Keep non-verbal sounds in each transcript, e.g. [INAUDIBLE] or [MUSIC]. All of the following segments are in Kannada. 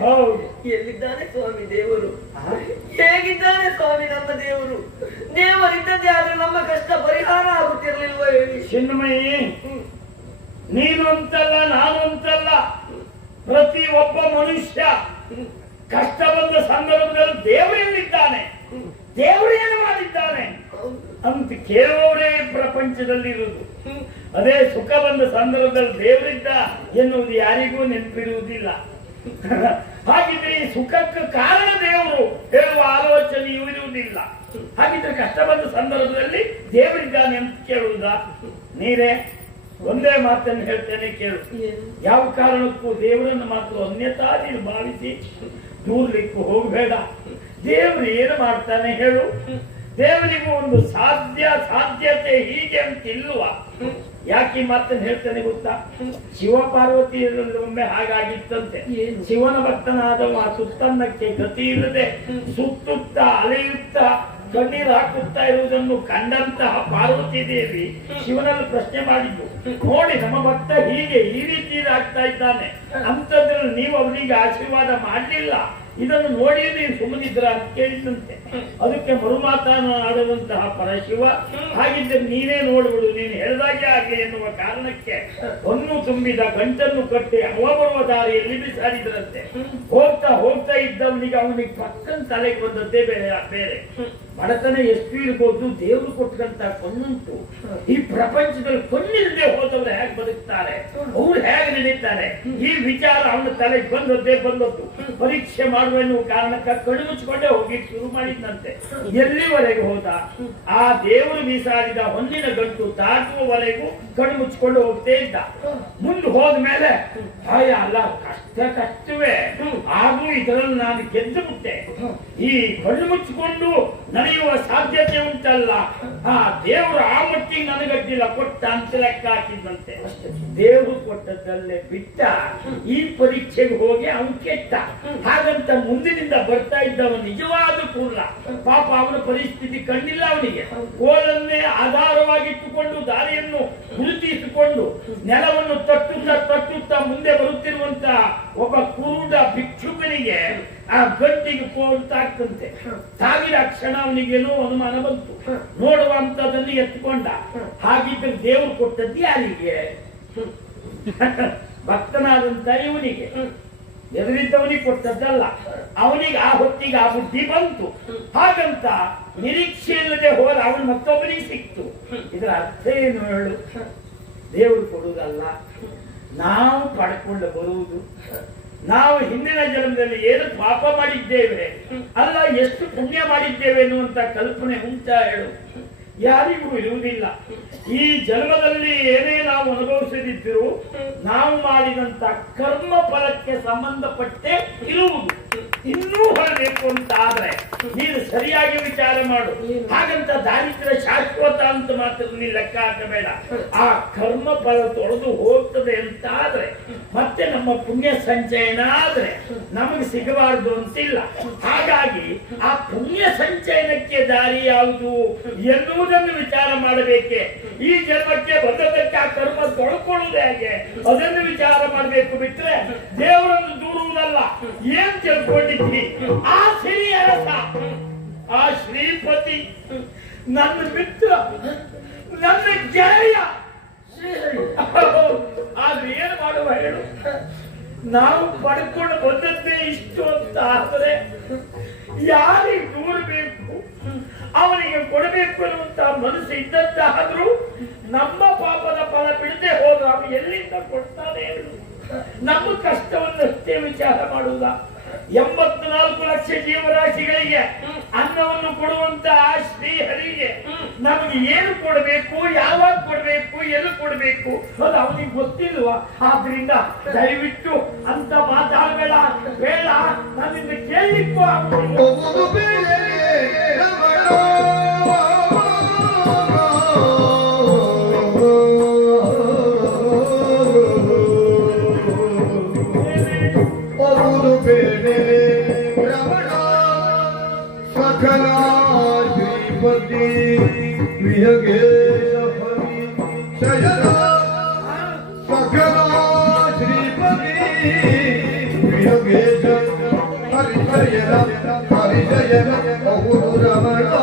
ಹೌದು. ಎಲ್ಲಿದ್ದಾನೆ ಸ್ವಾಮಿ ದೇವರು? ಹೇಗಿದ್ದಾನೆ ಸ್ವಾಮಿ ನಮ್ಮ ದೇವರು? ದೇವರಿದ್ದದೇ ಆದ್ರೆ ನಮ್ಮ ಕಷ್ಟ ಪರಿಹಾರ ಆಗುತ್ತಿರಲಿಲ್ವ ಹೇಳಿ. ಚಿನ್ಮಯಿ. ನೀನು ಅಂತಲ್ಲ ನಾನು ಅಂತಲ್ಲ ಪ್ರತಿ ಒಬ್ಬ ಮನುಷ್ಯ ಕಷ್ಟ ಬಂದ ಸಂದರ್ಭದಲ್ಲಿ ದೇವರಲ್ಲಿದ್ದಾನೆ ದೇವರೇನು ಏನು ಮಾಡಿದ್ದಾನೆ. ಅಂತ ಕೇಳುವವರೇ ಪ್ರಪಂಚದಲ್ಲಿ ಇರುವುದು ಅದೇ ಸುಖ ಬಂದ ಸಂದರ್ಭದಲ್ಲಿ ದೇವರಿದ್ದ ಎನ್ನುವುದು ಯಾರಿಗೂ ನೆನಪಿರುವುದಿಲ್ಲ. [LAUGHS] ಹಾಗಿದ್ರೆ ಈ ಸುಖಕ್ಕೆ ಕಾರಣ ದೇವರು ಹೇಳುವ ಆಲೋಚನೆಯೂ ಇರುವುದಿಲ್ಲ. ಹಾಗಿದ್ರೆ ಕಷ್ಟ ಬಂದ ಸಂದರ್ಭದಲ್ಲಿ ದೇವರಿದ್ದಾನೆ ಅಂತ ಕೇಳುವುದಾ? ನೀರೇ ಒಂದೇ ಮಾತನ್ನು ಹೇಳ್ತೇನೆ ಕೇಳು? ಯಾವ ಕಾರಣಕ್ಕೂ ದೇವರನ್ನು ಮಾತ್ರ ಅನ್ಯತಾ ನೀನು ಭಾವಿಸಿ ದೂರ್ಲಿಕ್ಕೂ ಹೋಗಬೇಡ. ದೇವರು ಏನು ಮಾಡ್ತಾನೆ ಹೇಳು? ದೇವರಿಗೂ ಒಂದು ಸಾಧ್ಯ ಸಾಧ್ಯತೆ ಹೀಗೆ ಅಂತ ಇಲ್ವ ಯಾಕೆ ಮತ್ತೆ ಮಾತನ್ನು ಹೇಳ್ತಾನೆ ಗೊತ್ತಾ? ಶಿವ ಪಾರ್ವತಿ ಒಮ್ಮೆ ಹಾಗಾಗಿತ್ತಂತೆ? ಶಿವನ ಭಕ್ತನಾದವ ಆ ಸುತ್ತನ್ನಕ್ಕೆ ಗತಿ ಇಲ್ಲದೆ ಸುತ್ತುತ್ತಾ ಅಲೆಯುತ್ತಾ ಕಣ್ಣೀರು ಹಾಕುತ್ತಾ ಇರುವುದನ್ನು ಕಂಡಂತಹ ಪಾರ್ವತಿ ದೇವಿ ಶಿವನಲ್ಲಿ ಪ್ರಶ್ನೆ ಮಾಡಿದ್ದು ನೋಡಿ ನಮ್ಮ ಭಕ್ತ ಹೀಗೆ ಈ ರೀತಿ ಆಗ್ತಾ ಇದ್ದಾನೆ. ಅಂತದ್ರಲ್ಲಿ ನೀವು ಅವನಿಗೆ ಆಶೀರ್ವಾದ ಮಾಡಲಿಲ್ಲ. ಇದನ್ನು ನೋಡಿ ನೀವು ಸುಮ್ಮನಿದ್ರ ಅಂತ ಕೇಳಿದಂತೆ ಅದಕ್ಕೆ ಮರುಮಾತನಾಡುವಂತಹ ಪರಶಿವ ಹಾಗಿದ್ದರೆ ನೀನೇ ನೋಡ್ಬಿಡು, ನೀನು ಹೇಳಿದಾಗೆ ಆಗಲಿ ಎನ್ನುವ ಕಾರಣಕ್ಕೆ ಹೊನ್ನು ತುಂಬಿದ ಗಂಟನ್ನು ಕಟ್ಟಿ ಅವ ಬರುವ ದಾರಿಯಲ್ಲಿ ಬಿಸಾಡಿದ್ರಂತೆ. ಹೋಗ್ತಾ ಹೋಗ್ತಾ ಇದ್ದವನಿಗೆ ಅವನಿಗೆ ಪಕ್ಕನ ತಲೆಗೆ ಬಂದದ್ದೇ ಬೇರೆ ಬೇರೆ. ಬಡತನ ಎಷ್ಟು ಇರ್ಬೋದು, ದೇವರು ಕೊಟ್ಟಂತ ಕಣ್ಣುಂಟು. ಈ ಪ್ರಪಂಚದಲ್ಲಿ ಕಣ್ಣಿಲ್ಲದೆ ಹೋದವರು ಹೇಗೆ ಬದುಕ್ತಾರೆ? ಅವ್ರು ಹೇಗೆ ನಡೀತಾರೆ ಈ ವಿಚಾರ ಅವನ ತಲೆಗೆ ಬಂದದ್ದೇ ಬಂದದ್ದು. ಪರೀಕ್ಷೆ ಮಾಡುವ ಎನ್ನುವ ಕಾರಣಕ್ಕೆ ಕಣ್ಣು ಹೋಗಿ ಶುರು ಮಾಡಿದ್ದಂತೆ ಎಲ್ಲಿವರೆಗೆ ಹೋದ? ಆ ದೇವರು ಬೀಸಾಡಿದ ಹೊನ್ನಿನ ಗಂಟು ತಾಕುವವರೆಗೂ ಕಣ್ಣು ಮುಚ್ಚಿಕೊಂಡು ಹೋಗ್ತೇ ಇದ್ದ. ಮುಂದೆ ಹೋದ್ಮೇಲೆ ಭಯ ಅಲ್ಲ, ಕಷ್ಟ ಕಷ್ಟವೇ. ಹಾಗೂ ಇದರಲ್ಲಿ ನಾನು ಗೆದ್ದು ಬಿಟ್ಟೆ. ಈ ಕಣ್ಣು ಮುಚ್ಚಿಕೊಂಡು ನಡೆಯುವ ಸಾಧ್ಯತೆ ಉಂಟಲ್ಲ. ಆ ದೇವರು ಆ ಮಟ್ಟಿಗೆ ನನಗಡ್ಡಿಲ್ಲ ಕೊಟ್ಟ ಅಂತ ಲೆಕ್ಕ ಹಾಕಿದ್ದಂತೆ ದೇವರು ಕೊಟ್ಟದ್ದಲ್ಲೇ ಬಿಟ್ಟ. ಈ ಪರೀಕ್ಷೆಗೆ ಹೋಗಿ ಅವನು ಕೆಟ್ಟ. ಹಾಗಂತ ಮುಂದಿನಿಂದ ಬರ್ತಾ ಇದ್ದವ ನಿಜವಾದ ಕೂರ್ಲ ಪಾಪ ಅವನ ಪರಿಸ್ಥಿತಿ ಕಂಡಿಲ್ಲ ಅವನಿಗೆ. ಕೋಲನ್ನೇ ಆಧಾರವಾಗಿಟ್ಟುಕೊಂಡು, ದಾರಿಯನ್ನು ಗುರುತಿಸಿಕೊಂಡು, ನೆಲವನ್ನು ತಟ್ಟುತ್ತಾ ತಟ್ಟುತ್ತಾ ಮುಂದೆ ಬರುತ್ತಿರುವಂತ ಒಬ್ಬ ಕುರುಡ ಭಿಕ್ಷುಕನಿಗೆ ಆ ಗಂಟಿಗೆ ಕೋಲ್ತಾಗ್ತಂತೆ ಸಾವಿರ ಕ್ಷಣ ಅವನಿಗೇನೋ ಅನುಮಾನ ಬಂತು. ನೋಡುವಂತದನ್ನು ಎತ್ಕೊಂಡ. ಹಾಗಿದ್ದ ದೇವರು ಕೊಟ್ಟದ್ದು ಯಾರಿಗೆ? ಭಕ್ತನಾದಂತ ಇವನಿಗೆ. ಎದುರಿದ್ದವನಿಗೆ ಕೊಟ್ಟದ್ದಲ್ಲ. ಅವನಿಗೆ ಆ ಹೊತ್ತಿಗೆ ಆ ಬುದ್ಧಿ ಬಂತು. ಹಾಗಂತ ನಿರೀಕ್ಷೆ ಇಲ್ಲದೆ ಹೋದ ಅವನು ಮತ್ತೊಬ್ಬನಿಗೆ ಸಿಕ್ತು. ಇದರ ಅರ್ಥ ಏನು ಹೇಳು? ದೇವರು ಕೊಡುವುದಲ್ಲ. ನಾವು ಪಡ್ಕೊಂಡು ಬರುವುದು ನಾವು ಹಿಂದಿನ ಜನ್ಮದಲ್ಲಿ ಏನು ಪಾಪ ಮಾಡಿದ್ದೇವೆ. ಅಲ್ಲ ಎಷ್ಟು ಪುಣ್ಯ ಮಾಡಿದ್ದೇವೆ ಎನ್ನುವಂತ ಕಲ್ಪನೆ ಉಂಟ ಹೇಳು. ಯಾರಿಗೂ ಇರುವುದಿಲ್ಲ. ಈ ಜನ್ಮದಲ್ಲಿ ಏನೇ ನಾವು ಅನುಭವಿಸದಿದ್ದರೂ ನಾವು ಮಾಡಿದಂತ ಕರ್ಮ ಫಲಕ್ಕೆ ಸಂಬಂಧಪಟ್ಟೆ ಇರುವುದು. ಇನ್ನೂ ಹೊರಬೇಕು ಅಂತ ಆದ್ರೆ ನೀನು ಸರಿಯಾಗಿ ವಿಚಾರ ಮಾಡು. ಹಾಗಂತ ದಾರಿದ್ರ ಶಾಶ್ವತ ಅಂತ ಮಾತ್ರ ನೀ ಲೆಕ್ಕ ಹಾಕಬೇಡ. ಆ ಕರ್ಮ ಫಲ ತೊಳೆದು ಹೋಗ್ತದೆ ಅಂತ ಆದ್ರೆ ಮತ್ತೆ ನಮ್ಮ ಪುಣ್ಯ ಸಂಚಯನ ಆದ್ರೆ ನಮಗೆ ಸಿಗಬಾರದು ಅಂತಿಲ್ಲ. ಹಾಗಾಗಿ ಆ ಪುಣ್ಯ ಸಂಚಯನಕ್ಕೆ ದಾರಿ ಯಾವುದು ಎನ್ನುವುದನ್ನು ವಿಚಾರ ಮಾಡಬೇಕೆ? ಈ ಜನ್ಮಕ್ಕೆ ಬಂದದಕ್ಕೆ ಆ ಕರ್ಮ ತೊಳ್ಕೊಳ್ಳುವುದು ಹೇಗೆ? ಅದನ್ನು ವಿಚಾರ ಮಾಡಬೇಕು ಬಿಟ್ರೆ ದೇವರನ್ನು ದೂರುವುದಲ್ಲ ಏನ್ ತಿಳ್ಕೊಂಡಿದ್ದೀನಿ? ಆ ಸಿರಿ ಅರಸ, ಆ ಶ್ರೀಪತಿ, ನನ್ನ ಮಿತ್ರ, ನನ್ನ ಗೆಳೆಯ. ಆದ್ರೆ ಏನ್ ಮಾಡುವ ಹೇಳು? ನಾವು ಪಡ್ಕೊಂಡು ಬಂದದ್ದೇ ಇಷ್ಟು ಅಂತ ಆದರೆ, ಯಾರಿಗೆ ದೂರಬೇಕು ಅವನಿಗೆ ಕೊಡಬೇಕು ಅನ್ನುವಂತ ಮನಸ್ಸು ಇದ್ದಂತಾದ್ರೂ ನಮ್ಮ ಪಾಪದ ಫಲ ಬಿಡದೆ ಹೋದ ಎಲ್ಲಿಂದ ಕೊಡ್ತಾನೆ ಹೇಳು. ನಮ್ಮ ಕಷ್ಟವನ್ನಷ್ಟೇ ವಿಚಾರ ಮಾಡುವುದ. ಎಂಬತ್ನಾಲ್ಕು ಲಕ್ಷ ಜೀವರಾಶಿಗಳಿಗೆ ಅನ್ನವನ್ನು ಕೊಡುವಂತ ಶ್ರೀಹರಿಗೆ ನಮಗೆ ಏನು ಕೊಡಬೇಕು ಯಾವಾಗ ಕೊಡಬೇಕು ಎಲ್ಲಿ ಕೊಡಬೇಕು ಅದು ಅವನಿಗೆ ಗೊತ್ತಿಲ್ವಾ. ಆದ್ರಿಂದ ದಯವಿಟ್ಟು ಅಂತ ಮಾತಾಡಬೇಡ ಬೇಡ. ನನ್ನಿಂದ ಕೇಳಲಿಕ್ಕೂ ಆಗುದಿಲ್ಲ சகலா ஸ்ரீபதி வியகே சபரி சயனா. சகலா ஸ்ரீபதி வியகே சபரி ஹரி ஜயன ஹரி ஜயன பகுரு ரமணா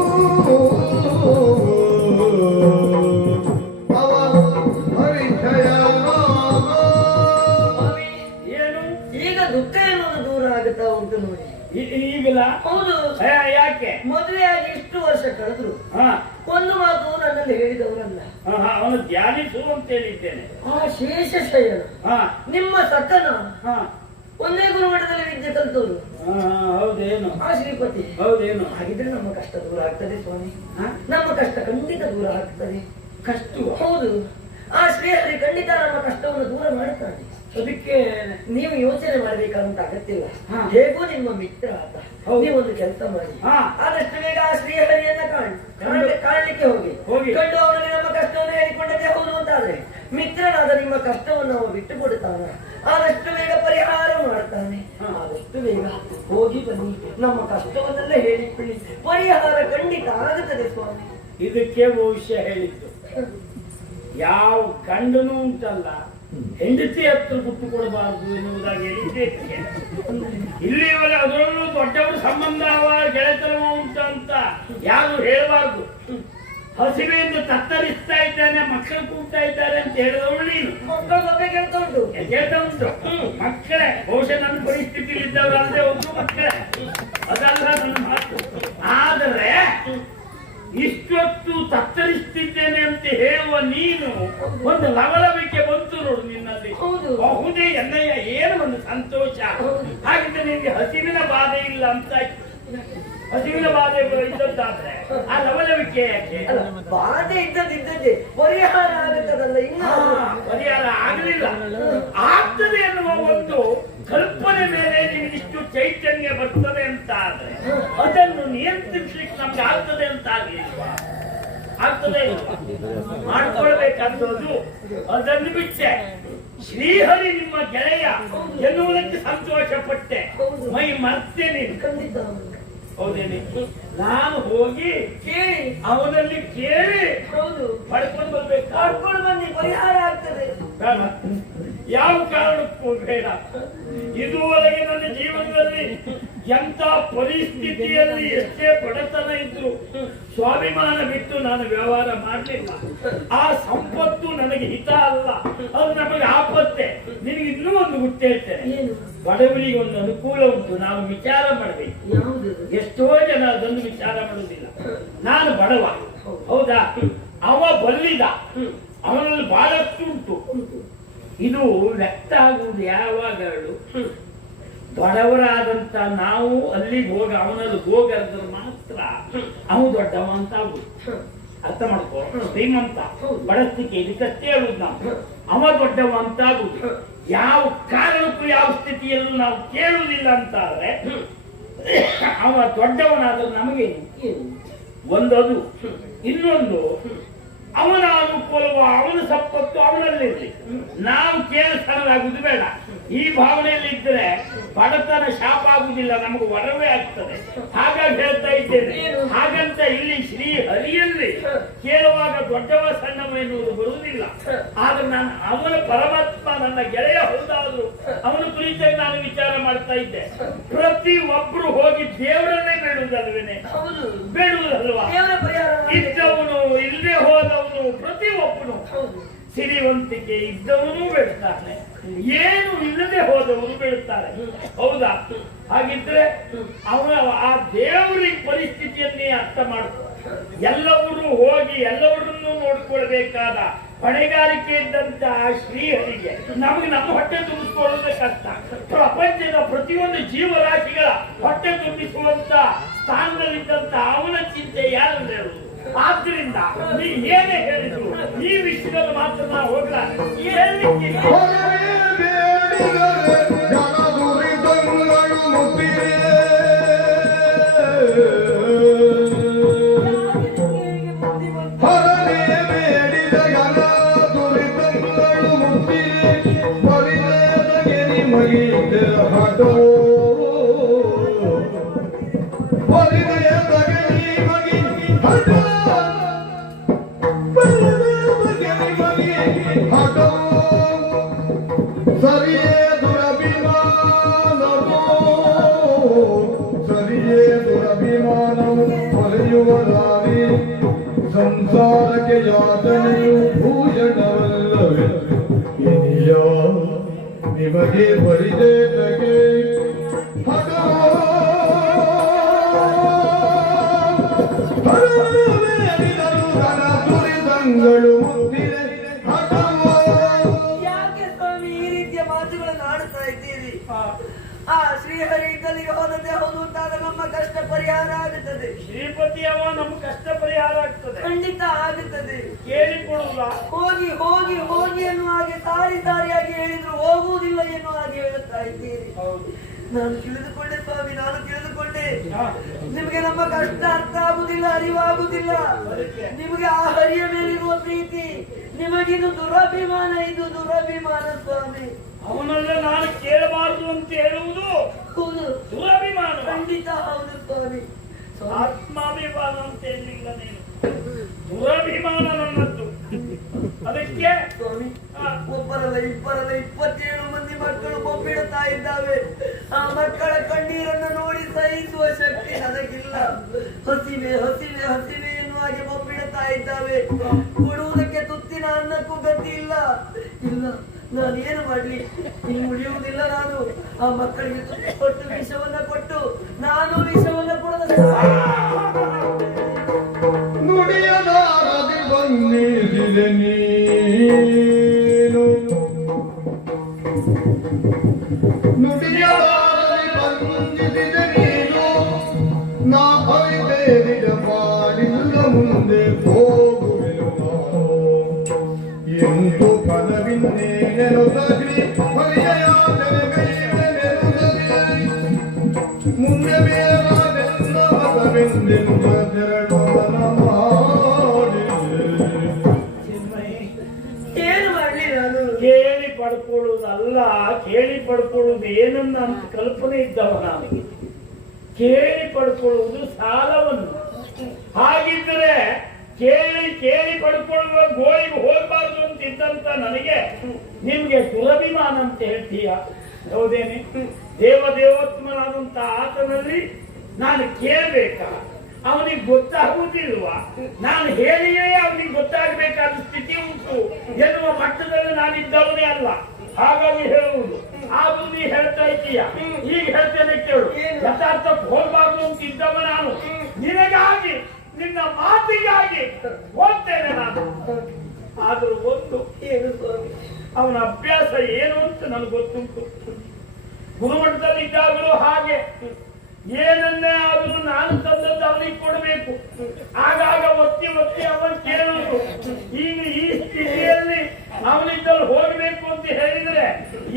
ದುಃಖ ದೂರ ಆಗುತ್ತಾ ಉಂಟು ನೋಡಿ. ಈಗಿಲ್ಲ? ಹೌದು. ಯಾಕೆ? ಯಾಕೆ ಮದುವೆಯಾಗಿ ಇಷ್ಟು ವರ್ಷ ಕಳೆದ್ರು. ಹಾ. ಒಂದು ಮಾತು ನನ್ನಲ್ಲಿ ಹೇಳಿದವರಲ್ಲ ಅವನು ಧ್ಯಾನಿಸು ಅಂತ ಹೇಳಿದ್ದೇನೆ. ಆ ಶೇಷ ಶೈಲ ಹಾ. ನಿಮ್ಮ ಸಕ್ಕನ ಹಾ. ಒಂದೇ ಗುರುಮಠದಲ್ಲಿ ವಿದ್ಯೆ ಕಲಿತವರು ಹೌದೇನು? ಆ ಶ್ರೀಪತಿ. ಹೌದೇನು? ಹಾಗಿದ್ರೆ ನಮ್ಮ ಕಷ್ಟ ದೂರ ಆಗ್ತದೆ ಸ್ವಾಮಿ? ನಮ್ಮ ಕಷ್ಟ ಖಂಡಿತ ದೂರ ಆಗ್ತದೆ. ಕಷ್ಟ ಹೌದು. ಆ ಶ್ರೀಹರಿ ಖಂಡಿತ ನಮ್ಮ ಕಷ್ಟವನ್ನು ದೂರ ಮಾಡುತ್ತಾನೆ. ಅದಕ್ಕೆ ನೀವು ಯೋಚನೆ ಮಾಡಬೇಕಾದಂತ ಅಗತ್ಯವಿಲ್ಲ. ಹೇಗೋ ನಿಮ್ಮ ಮಿತ್ರ ಆತ. ನೀವೊಂದು ಕೆಲಸ ಮಾಡಿ. ಹಾ. ಆದಷ್ಟು ಬೇಗ ಆ ಶ್ರೀಹರಿಯನ್ನ ಕಾಣಿ ಕಾಣಲಿಕ್ಕೆ ಹೋಗಿ. ಹೋಗಿ. ಕಂಡು ಅವನಿಗೆ ನಮ್ಮ ಕಷ್ಟವನ್ನು ಹೇಳಿಕೊಂಡದ್ದೇ ಹೌದು ಅಂತಾದ್ರೆ ಮಿತ್ರನಾದ ನಿಮ್ಮ ಕಷ್ಟವನ್ನು ಅವನು ಬಿಟ್ಟು ಕೊಡುತ್ತಾನೆ ಆದಷ್ಟು ಬೇಗ ಪರಿಹಾರ ಮಾಡ್ತಾನೆ. ಹಾ. ಆದಷ್ಟು ಬೇಗ ಹೋಗಿ ಬನ್ನಿ. ನಮ್ಮ ಕಷ್ಟವನ್ನೆಲ್ಲ ಹೇಳಿಕೊಳ್ಳಿ. ಪರಿಹಾರ ಖಂಡಿತ ಆಗುತ್ತದೆ ಸ್ವಾಮಿ. ಇದಕ್ಕೆ ಭವಿಷ್ಯ ಹೇಳಿದ್ದು. ಯಾವ ಗಂಡನು ಉಂಟಲ್ಲ. ಹೆಂಡತಿ ಹತ್ರ ಗುಟ್ಟು ಕೊಡಬಾರದು ಎನ್ನುವುದಾಗಿ ಹೇಳಿದ್ದೆ. ಇಲ್ಲಿವರೆ ಅದರಲ್ಲೂ ದೊಡ್ಡವರು ಸಂಬಂಧ ಗೆಳೆತನ ಉಂಟು ಅಂತ ಯಾರು ಹೇಳಬಾರದು. ಹಸಿವೆಯಿಂದ ತತ್ತರಿಸ್ತಾ ಇದ್ದಾನೆ ಮಕ್ಕಳು ಕೂಗ್ತಾ ಇದ್ದಾರೆ ಅಂತ ಹೇಳಿದವಳು ನೀನು. ಕೇಳ್ತಾ ಉಂಟು. ಕೇಳ್ತಾ ಉಂಟು. ಮಕ್ಕಳೇ ಬಹುಶಃ ನನ್ನ ಪರಿಸ್ಥಿತಿಯಲ್ಲಿ ಅಂದ್ರೆ ಒಬ್ಬರು ಮಕ್ಕಳೇ. ಅದಲ್ಲ ನನ್ನ ಮಾತು. ಆದರೆ ಇಷ್ಟೊತ್ತು ತತ್ತರಿಸ್ತಿದ್ದೇನೆ ಅಂತ ಹೇಳುವ ನೀನು ಒಂದು ಲವಲವಿಕೆ ಬಂತು ನೋಡು ನಿನ್ನಲ್ಲಿ. ಬಹುದೇ ಎನ್ನಯ್ಯ ಏನು ಒಂದು ಸಂತೋಷ. ಹಾಗಿದ್ರೆ ನಿನ್ಗೆ ಹಸಿವಿನ ಬಾಧೆ ಇಲ್ಲ ಅಂತ. ಹಸಿವಿನ ಬಾಧೆ ಇದ್ದದ್ದಾದ್ರೆ ಆ ಲವಲವಿಕೆ ಯಾಕೆ? ಬಾಧೆ ಇದ್ದದಿದ್ದದ್ದೇ ಪರಿಹಾರ ಆಗುತ್ತದಲ್ಲ ಇಲ್ಲ ಪರಿಹಾರ ಆಗಲಿಲ್ಲ. ಆಗ್ತದೆ ಎನ್ನುವ ಒಂದು ಕಲ್ಪನೆ ಮೇಲೆ ನಿಮಗಿಷ್ಟು ಚೈತನ್ಯ ಬರ್ತದೆ ಅಂತ ಆದ್ರೆ ಅದನ್ನು ನಿಯಂತ್ರಿಸ್ಲಿಕ್ಕೆ ನಮ್ಗೆ ಆಗ್ತದೆ ಅಂತ ಆಗ್ಲಿಲ್ವಾ ಆಗ್ತದೆ ಮಾಡ್ಕೊಳ್ಬೇಕಂತ ಮಾಡ್ಕೊಳ್ಬೇಕಾದದ್ದು ಅದನ್ನು ಬಿಟ್ಟೆ. ಶ್ರೀಹರಿ ನಿಮ್ಮ ಗೆಳೆಯ ಎನ್ನುವುದಕ್ಕೆ ಸಂತೋಷ ಪಟ್ಟೆ ಮೈ ಮರ್ತೆ ನೀನು. ಹೌದೇನೆ? ನಾನು ಹೋಗಿ ಕೇಳಿ. ಅವನಲ್ಲಿ ಕೇಳಿ ಹೌದು. ಪಡ್ಕೊಂಡು ಬರ್ಬೇಕು? ಪಡ್ಕೊಂಡು ಬನ್ನಿ ಪರಿಹಾರ ಆಗ್ತದೆ. ಯಾವ ಕಾರಣಕ್ಕೂ ಬೇಡ ಇದುವರೆಗೆ ನನ್ನ ಜೀವನದಲ್ಲಿ ಎಂತ ಪರಿಸ್ಥಿತಿಯಲ್ಲಿ ಎಷ್ಟೇ ಬಡತನ ಇದ್ರು ಸ್ವಾಭಿಮಾನ ಬಿಟ್ಟು ನಾನು ವ್ಯವಹಾರ ಮಾಡಲಿಲ್ಲ. ಆ ಸಂಪತ್ತು ನನಗೆ ಹಿತ ಅಲ್ಲ. ಅದು ನಮಗೆ ಆಪತ್ತೆ. ನಿನಗೆ ಇನ್ನೂ ಒಂದು ಗುಟ್ಟು ಹೇಳ್ತೇನೆ. ಬಡವರಿಗೆ ಒಂದು ಅನುಕೂಲ ಉಂಟು. ನಾವು ವಿಚಾರ ಮಾಡಬೇಕು. ಎಷ್ಟೋ ಜನ ಅದನ್ನು ವಿಚಾರ ಮಾಡುವುದಿಲ್ಲ. ನಾನು ಬಡವ. ಹೌದಾ. ಅವ ಬಲ್ಲಿದ. ಅವನಲ್ಲಿ ಬಹಳಷ್ಟು ಉಂಟು. ಇದು ವ್ಯಕ್ತ ಆಗುವುದು ಯಾವಾಗಲೂ ಹೇಳು? ಬಡವರಾದಂತ ನಾವು ಅಲ್ಲಿಗೆ ಹೋಗ ಅವನಲ್ಲಿ ಹೋಗರ್ದ್ರೆ ಮಾತ್ರ ಅವನು ದೊಡ್ಡವ ಅಂತ ಆಗುದು ಅರ್ಥ ಮಾಡ್ಕೋ. ಶ್ರೀಮಂತ. ಬಡಸ್ತಿಕೆ ಇದಕ್ಕೆ ಹೇಳುದು ನಾವು. ಅವ ದೊಡ್ಡವ ಅಂತ ಆಗುದು ಯಾವ ಕಾರಣಕ್ಕೂ ಯಾವ ಸ್ಥಿತಿಯಲ್ಲೂ ನಾವು ಕೇಳುವುದಿಲ್ಲ ಅಂತ ಆದ್ರೆ ಅವ ದೊಡ್ಡವನಾದ್ರೂ ನಮಗೆ ಒಂದು ಒಂದದು. ಇನ್ನೊಂದು. ಅವನ ಅನುಕೂಲವ ಅವನ ಸಂಪತ್ತು ಅವನಲ್ಲಿರಲಿ. ನಾವು ಕೇಳಿಸಲಾಗುವುದು ಬೇಡ. ಈ ಭಾವನೆಯಲ್ಲಿ ಇದ್ರೆ ಬಡತನ ಶಾಪ ಆಗುವುದಿಲ್ಲ, ನಮಗೆ ವರವೇ ಆಗ್ತದೆ. ಹಾಗಾಗಿ ಹೇಳ್ತಾ ಇದ್ದೇನೆ? ಹಾಗಂತ ಇಲ್ಲಿ ಶ್ರೀ ಹರಿಯಲ್ಲಿ ದೊಡ್ಡವ ಸಣ್ಣವ ಎನ್ನುವುದು ಬರುವುದಿಲ್ಲ. ಆದ್ರೆ ನಾನು ಅವನ ಪರಮಾತ್ಮ ನನ್ನ ಗೆಳೆಯ ಹೌದಾದ್ರು ಅವನ ಕುರಿತಾಗಿ ನಾನು ವಿಚಾರ ಮಾಡ್ತಾ ಇದ್ದೆ. ಪ್ರತಿ ಒಬ್ರು ಹೋಗಿ ದೇವರನ್ನೇ ಬೇಡುವುದಲ್ವೇನೆ? ಬೇಡುವುದಲ್ವಾ? ಇದ್ದವನು ಇಲ್ಲದೆ ಹೋದವನು ಪ್ರತಿ ಒಬ್ಬನು. ಸಿರಿವಂತಿಕೆ ಇದ್ದವನು ಬೇಡ್ತಾನೆ ಏನು ಇಲ್ಲದೆ ಹೋದವನು ಬೇಡುತ್ತಾರೆ ಹೌದಾ? ಹಾಗಿದ್ರೆ ಅವನ ಆ ದೇವರಿ ಪರಿಸ್ಥಿತಿಯನ್ನೇ ಅರ್ಥ ಮಾಡ್ತಾರೆ ಎಲ್ಲವರು ಹೋಗಿ ಎಲ್ಲವರನ್ನೂ ನೋಡ್ಕೊಳ್ಬೇಕಾದ ಹೊಣೆಗಾರಿಕೆ ಇದ್ದಂತ ಆ ಶ್ರೀಹರಿಗೆ ನಮಗೆ ನಮ್ಮ ಹೊಟ್ಟೆ ತುಂಬಿಸ್ಕೊಳ್ಳೋದೇ ಕಷ್ಟ. ಪ್ರಪಂಚದ ಪ್ರತಿಯೊಂದು ಜೀವರಾಶಿಗಳ ಹೊಟ್ಟೆ ತುಂಬಿಸುವಂತ ಸ್ಥಾನದಲ್ಲಿದ್ದಂತ ಅವನ ಚಿಂತೆ ಯಾರು ಆದ್ರಿಂದ ನೀ ಏನೇ ಹೇಳಿದ್ರು ಈ ವಿಷಯದಲ್ಲಿ ಮಾತ್ರ ನಾವು ಹೋಗ್ಲ Por ಗಳು ಮುತ್ತಿದೆ ಯಾಕೆ ಸ್ವಾಮಿ ಈ ರೀತಿಯ ಮಾತುಗಳನ್ನು ಆಡ್ತಾ ಇದ್ದೀರಿ? ಆ ಶ್ರೀಹರಿ ಇದ್ದಲ್ಲಿಗೆ ಹೋದಂತೆ ಹೌದು ನಮ್ಮ ಕಷ್ಟ ಪರಿಹಾರ ಆಗುತ್ತದೆ. ಶ್ರೀಪತಿ ಅವ ನಮ್ ಕಷ್ಟ ಪರಿಹಾರ ಆಗ್ತದೆ. ಖಂಡಿತ ಆಗುತ್ತದೆ. ಕೇಳಿಕೊಳ್ಳುವ ಹೋಗಿ ಹೋಗಿ ಹೋಗಿ ಎನ್ನುವ ಹಾಗೆ ಸಾರಿ ಸಾರಿಯಾಗಿ ಹೇಳಿದ್ರು ಹೋಗುವುದಿಲ್ಲ ಎನ್ನುವ ಹಾಗೆ ಹೇಳುತ್ತಾ ಇದ್ದೀರಿ. ನಾನು ತಿಳಿದುಕೊಂಡೆ ಸ್ವಾಮಿ ನಾನು ತಿಳಿದುಕೊಂಡೆ ಹಾ. ನಿಮಗೆ ನಮ್ಮ ಕಷ್ಟ ಅರ್ಥ ಆಗುದಿಲ್ಲ ಅರಿವಾಗುದಿಲ್ಲ. ನಿಮಗೆ ಆ ಹರಿಯ ಮೇಲಿರುವ ಪ್ರೀತಿ ನಿಮಗಿದು ದುರಭಿಮಾನ ಇದು ದುರಭಿಮಾನ ಸ್ವಾಮಿ. ಅವನಲ್ಲ ನಾನು ಕೇಳಬಾರದು ಅಂತ ಹೇಳುವುದು ಹೌದು. ದುರಭಿಮಾನ. ಖಂಡಿತ ಹೌದು ಸ್ವಾಮಿ. ಆತ್ಮಾಭಿಮಾನ ಅಂತ ಹೇಳಿಲ್ಲ ನೀನು. ದುರಭಿಮಾನ ನನ್ನದ್ದು ಅದಕ್ಕೆ ಸ್ವಾಮಿ ಒಬ್ಬರಲ್ಲ ಇಬ್ಬರಲ್ಲ ಇಪ್ಪತ್ತೇಳು ಮಂದಿ ಮಕ್ಕಳು ಬೊಬ್ಬಿಡುತ್ತಾ ಇದ್ದಾವೆ. ಆ ಮಕ್ಕಳ ಕಣ್ಣೀರನ್ನು ನೋಡಿ ಸಹಿಸುವ ಶಕ್ತಿ ನನಗಿಲ್ಲ. ಹಸಿವೆ ಹಸಿವೆ ಹಸಿವೆ ಎನ್ನುವ ಹಾಗೆ ಬೊಬ್ಬಿಡುತ್ತಾ ಇದ್ದಾವೆ. ಕೊಡುವುದಕ್ಕೆ ತುತ್ತಿನ ಅನ್ನಕ್ಕೂ ಗತಿ ಇಲ್ಲ. ಇಲ್ಲ ನಾನು ಏನು ಮಾಡ್ಲಿ? ಇನ್ನು ಉಳಿಯುವುದಿಲ್ಲ ನಾನು. ಆ ಮಕ್ಕಳಿಗೆ ತುತ್ತು ಕೊಟ್ಟು ವಿಷವನ್ನ ಕೊಟ್ಟು ನಾನು ವಿಷವನ್ನ ಕೊಡದ ನುಡಿಯದಾರದಿ ಬಂದಿದೆ ನೀನು ನುಡಿಯದಾರದಿ ಬಂದಿದೆ ನೀನು ನಾ ಅರಿಬೇರಿದ ಮಾಡಿಲ್ಲ ಮುಂದೆ ಹೋಗುವೆನು ನಾನು ಎಂಟು ಪದವಿನ್ನೇನೆನುದಗಿ ಹರಿಯಾದೆನೆಗೈವೆನೆನುದಗಿ ಪಡ್ಕೊಳ್ಳುವುದು ಏನನ್ನ ಅಂತ ಕಲ್ಪನೆ ಇದ್ದವ ನಾನು. ಕೇಳಿ ಪಡ್ಕೊಳ್ಳುವುದು ಸಾಲವನ್ನು. ಹಾಗಿದ್ರೆ ಕೇಳಿ ಕೇಳಿ ಪಡ್ಕೊಳ್ಳುವ ಗೋಳಿಗೆ ಹೋಗಬಾರ್ದು ಅಂತ ಇದ್ದಂತ ನನಗೆ ನಿಮ್ಗೆ ದುರಭಿಮಾನ ಅಂತ ಹೇಳ್ತೀಯ? ಹೌದೇನೆ? ದೇವ ದೇವೋತ್ತಮನಾದಂತ ಆತನಲ್ಲಿ ನಾನು ಕೇಳ್ಬೇಕಾ? ಅವನಿಗೆ ಗೊತ್ತಾಗುವುದಿಲ್ವಾ? ನಾನು ಹೇಳಿಯೇ ಅವನಿಗೆ ಗೊತ್ತಾಗಬೇಕಾದ ಸ್ಥಿತಿ ಉಂಟು ಎನ್ನುವ ಮಟ್ಟದಲ್ಲಿ ನಾನಿದ್ದವನೇ ಅಲ್ಲ. ಹಾಗಾಗಿ ಹೇಳುವುದು. ಆದ್ರೂ ನೀ ಹೇಳ್ತಾ ಇದ್ದೀಯ? ಈಗ ಹೇಳ್ತೇನೆ ಕೇಳು ಯಥಾರ್ಥ ಯಥಾರ್ಥಕ್ಕೆ ಹೋಗಬಾರ್ದು ಅಂತ ಇದ್ದವ ನಾನು. ನಿನಗಾಗಿ ನಿನ್ನ ಮಾತಿಗಾಗಿ ಹೋಗ್ತೇನೆ ನಾನು. ಆದ್ರೂ ಒಂದು ಏನು ಅವನ ಅಭ್ಯಾಸ ಏನು ಅಂತ ನನಗೆ ಗೊತ್ತುಂಟು. ಗುರುಮಠದಲ್ಲಿ ಇದ್ದಾಗಲೂ ಹಾಗೆ. ಏನನ್ನೇ ಆದ್ರೂ ನಾನು ತಂದದ್ದು ಅವನಿಗೆ ಕೊಡಬೇಕು. ಆಗಾಗ ಒತ್ತಿ ಒತ್ತಿ ಅವನು ಕೇಳುವುದು. ಈಗ ಈ ಸ್ಥಿತಿಯಲ್ಲಿ ಅವನಿದ್ದಲ್ಲಿ ಹೋಗಬೇಕು ಅಂತ ಹೇಳಿದ್ರೆ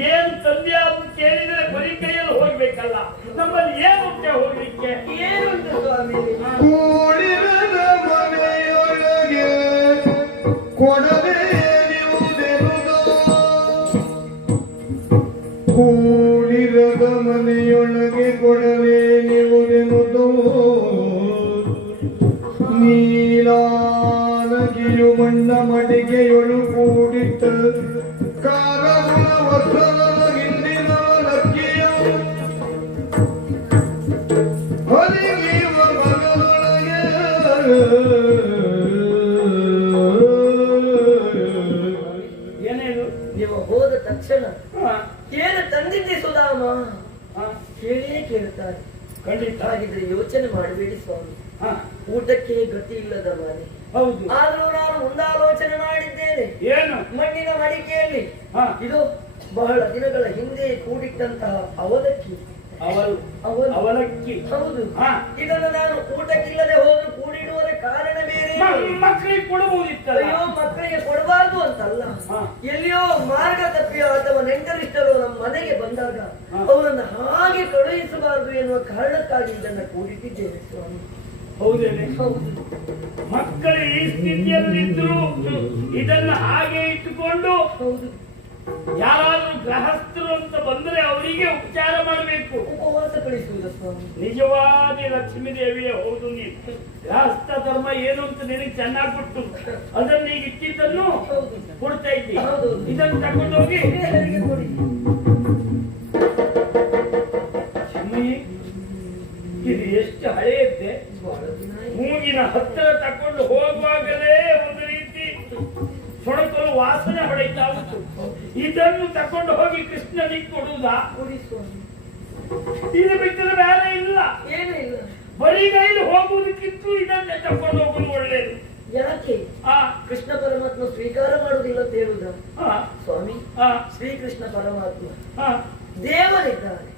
ಏನ್ ತಂದೆ ಅಂತ ಕೇಳಿದ್ರೆ ಬರೀ ಕೈಯಲ್ಲಿ ಹೋಗ್ಬೇಕಲ್ಲ? ನಮ್ಮಲ್ಲಿ ಏನುಂಟೆ ಹೋಗ್ಲಿಕ್ಕೆ? ಏನುಂಟು ಸ್ವಾಮಿ ಕೂಡಿರದ ಮನೆಯೊಳಗೆ ಕೊಡದೆ ನಿವುದೆನುದೋ ಕೂಡಿರದ ಮನೆಯೊಳಗೆ ಕೊಡದೆ ನಿವುದೆನುದೋ ನೀಲಾನಗಿಯು ಮಣ್ಣ ಮಡಿಗೆಯೊಳು ಸ್ವಾಮಿ. ಹಾ, ಊಟಕ್ಕೆ ಗತಿ ಇಲ್ಲದ ಮನೆ ಹೌದು. ಆದರೂ ನಾನು ಮುಂದಾಲೋಚನೆ ಮಾಡಿದ್ದೇನೆ. ಏನು? ಮಣ್ಣಿನ ಮಡಿಕೆಯಲ್ಲಿ. ಹಾ, ಇದು ಬಹಳ ದಿನಗಳ ಹಿಂದೆ ಕೂಡಿಟ್ಟಂತಹ ಅವಲಕ್ಕಿ. ಅವಲ್ ಅವಲ್ ಅವಲಕ್ಕಿ. ಹೌದು. ಇದನ್ನು ನಾನು ಊಟಕ್ಕಿಲ್ಲದೆ ಹೋಗಿ ಕೂಡಿಡುವುದ ಕಾರಣ ಬೇರೆ. ಮಕ್ಕಳಿಗೆ ಕೊಡಬಹುದಿತ್ತಲ್ಲ ಅಯ್ಯೋ ಮಕ್ಕಳಿಗೆ ಕೊಡಬಾರ್ದು ಅಂತಲ್ಲ. ಎಲ್ಲಿಯೋ ಮಾರ್ಗ ತಪ್ಪಿಯೋ ಅಥವಾ ನೆಂಟರಿಷ್ಟರು ನಮ್ಮ ಮನೆಗೆ ಬಂದಾಗ. ಅವರನ್ನು ಹಾಗೆ ಕಳುಹಿಸಬಾರದು ಎನ್ನುವ ಕಾರಣಕ್ಕಾಗಿ ಇದನ್ನು ಕೂಡಿಟ್ಟಿದ್ದೇನೆ ಸ್ವಾಮಿ. ಹೌದೇನೆ? ಹೌದು. ಮಕ್ಕಳು ಈ ಸ್ಥಿತಿಯಲ್ಲಿದ್ರು ಇದನ್ನ ಹಾಗೆ ಇಟ್ಟುಕೊಂಡು ಹೌದು. ಯಾರಾದ್ರೂ ಗೃಹಸ್ಥರು ಅಂತ ಬಂದ್ರೆ ಅವರಿಗೆ ಉಪಚಾರ ಮಾಡಬೇಕು. ಉಪವಾಸ ಕಳಿಸುವುದ ಸ್ವಾಮಿ. ನಿಜವಾದ ಲಕ್ಷ್ಮೀ ದೇವಿಯ ಹೌದು ನೀನು. ಗೃಹಸ್ಥ ಧರ್ಮ ಏನು ಅಂತ ನಿನಗೆ ಚೆನ್ನಾಗಿ ಬಿಟ್ಟು ಅದನ್ನ ಈಗ ಇಟ್ಟಿದ್ದನ್ನು ಕೊಡ್ತಾ ಇದ್ದಿ. ಇದನ್ನು ತಗೊಂಡೋಗಿ ಕೊಡಿ. ಇದು ಎಷ್ಟು ಹಳೆಯದ್ದೆ. ಮೂಗಿನ ಹತ್ತಿರ ತಕೊಂಡು ಹೋಗುವಾಗಲೇ ಒಂದು ರೀತಿ ಸೊಣಕಲು ವಾಸನೆ ಹೊಡೆಯುತ್ತಾ ಉಂಟು ಇದನ್ನು ತಕೊಂಡು ಹೋಗಿ ಕೃಷ್ಣನಿಗೆ ಕೊಡುವುದ? ಇದು ಬಿಟ್ಟರೆ ಬೇರೆ ಇಲ್ಲ. ಏನೂ ಇಲ್ಲ. ಬರಿಗೈಲಿ ಹೋಗುವುದಕ್ಕಿಂತ ಇದನ್ನೇ ತಕೊಂಡು ಹೋಗುದು ಒಳ್ಳೇದು ಯಾಕೆ? ಆ. ಕೃಷ್ಣ ಪರಮಾತ್ಮ ಸ್ವೀಕಾರ ಮಾಡುವುದಿಲ್ಲ ಅಂತ ಹೇಳುದ ಸ್ವಾಮಿ ಶ್ರೀಕೃಷ್ಣ ಪರಮಾತ್ಮ ದೇವರಿದ್ದಾರೆ.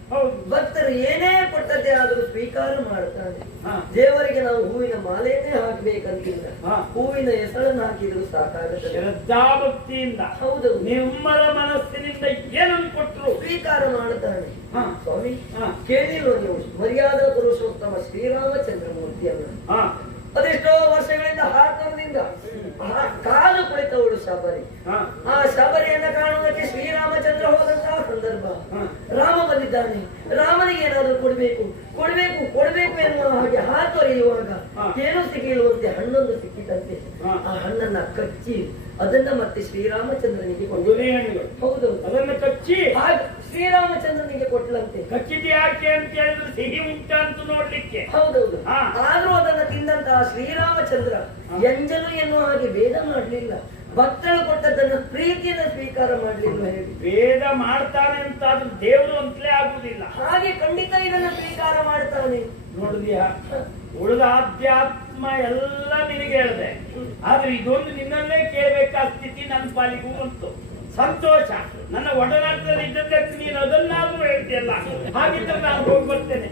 ಭಕ್ತರು ಏನೇ ಕೊಟ್ಟದ್ದೇ ಆದರೂ ಸ್ವೀಕಾರ ಮಾಡ್ತಾನೆ ಹಾ. ದೇವರಿಗೆ ನಾವು ಹೂವಿನ ಮಾಲೆಯನ್ನೇ ಹಾಕ್ಬೇಕಂತಿಲ್ಲ. ಹಾ. ಹೂವಿನ ಹೆಸರನ್ನು ಹಾಕಿದ್ರು ಸಾಕಾಗುತ್ತೆ ಶ್ರದ್ಧಾಭಕ್ತಿಯಿಂದ ಹೌದು. ನಿಮ್ಮರ ಮನಸ್ಸಿನಿಂದ ಏನನ್ನು ಕೊಟ್ಟರು ಸ್ವೀಕಾರ ಮಾಡ್ತಾನೆ. ಹಾ. ಸ್ವಾಮಿ ಹಾ. ಕೇಳಿಲ್ವ ನೀವು ಮರ್ಯಾದಾ ಪುರುಷೋತ್ತಮ ಶ್ರೀರಾಮಚಂದ್ರ ಮೂರ್ತಿಯನ್ನು ಹಾ. ಅದೆಷ್ಟೋ ವರ್ಷಗಳಿಂದ ಹಾಕೋದ್ರಿಂದ ಕಾಲು ಕುಳಿತವಳು ಶಬರಿ. ಹಾ. ಆ ಶಬರಿಯನ್ನ ಬಂದಿದ್ದಾನೆ ರಾಮನಿಗೆ ಏನಾದರೂ ಕೊಡಬೇಕು? ಕೊಡಬೇಕು ಕೊಡಬೇಕು ಎನ್ನುವ ಹಾಗೆ ಹಾತೊರೆಯುವಾಗ. ಏನೂ ಸಿಗಿಲ್ಲವಂತೆ ಹಣ್ಣೊಂದು ಸಿಕ್ಕಿತಂತೆ ಹಾ. ಆ ಹಣ್ಣನ್ನ ಕಚ್ಚಿ ಅದನ್ನ ಮತ್ತೆ ಶ್ರೀರಾಮಚಂದ್ರನಿಗೆ ಕೊಡು ಗುರಿ ಹಣ್ಣುಗಳು ಹೌದು ಅದನ್ನು ಕಚ್ಚಿ ಹಾಗೆ ಶ್ರೀರಾಮಚಂದ್ರನಿಗೆ ಕೊಟ್ಲಂತೆ ಕಚ್ಚಿದ ಯಾಕೆ ಅಂತ ಹೇಳಿದ್ರೆ ಸಿಹಿ ಉಂಟ ಅಂತ ನೋಡ್ಲಿಕ್ಕೆ ಹೌದೌದು ಹಾ. ಆದ್ರೂ ಅದನ್ನ ತಿಂದಂತಹ ಶ್ರೀರಾಮಚಂದ್ರ ಎಂಜಲು ಎನ್ನುವ ಹಾಗೆ ವೇದ ಮಾಡಲಿಲ್ಲ. ಭಕ್ತರು ಕೊಟ್ಟದ್ದನ್ನು ಪ್ರೀತಿಯಿಂದ ಸ್ವೀಕಾರ ಮಾಡಲಿಲ್ಲ ಹೇಳಿ. ವೇದ ಮಾಡ್ತಾನೆ ಅಂತ ಅದು ದೇವರು ಅಂತಲೇ ಆಗುದಿಲ್ಲ. ಹಾಗೆ ಖಂಡಿತ ಇದನ್ನ ಸ್ವೀಕಾರ ಮಾಡ್ತಾನೆ. ನೋಡಿದ್ಯಾ? ಉಳಿದ ಆಧ್ಯಾತ್ಮ ಎಲ್ಲ ನಿನಗೆ ಹೇಳಿದೆ ಆದ್ರೆ ಇದೊಂದು ನಿನ್ನನ್ನೇ ಕೇಳಬೇಕಾದ ಸ್ಥಿತಿ ನನ್ನ ಪಾಲಿಗೂ ಬಂತು ಸಂತೋಷ. ನನ್ನ ಒಡನಾಟದಲ್ಲಿ ಇದ್ದದ್ದಕ್ಕೆ ನೀನು ಅದನ್ನಾದ್ರೂ ಹೇಳ್ತೀಯಲ್ಲ. ಹಾಗಿದ್ರೆ ನಾನು ಹೋಗಿ ಬರ್ತೇನೆ.